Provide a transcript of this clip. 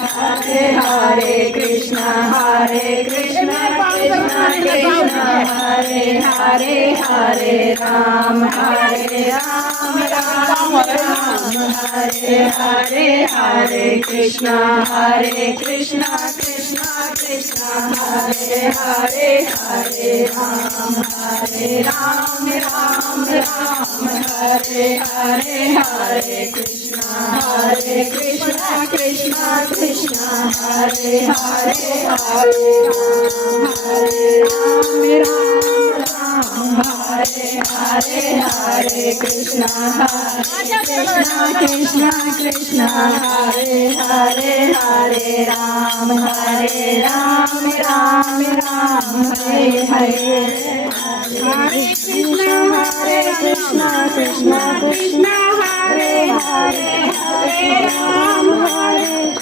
Hare Hare Krishna Krishna Krishna Hare Hare Hare Ram Ram Hare Hare Hare Krishna Krishna Krishna Hare Hare Hare Ram Ram Hare Hare Hare Krishna Krishna Krishna Hare Hare Hare Ram Hare Hare Hare Krishna Krishna Krishna Hare Hare Hare Ram Ram Hare Hare Hare Krishna Krishna Krishna Hare Hare Hare Ram Hare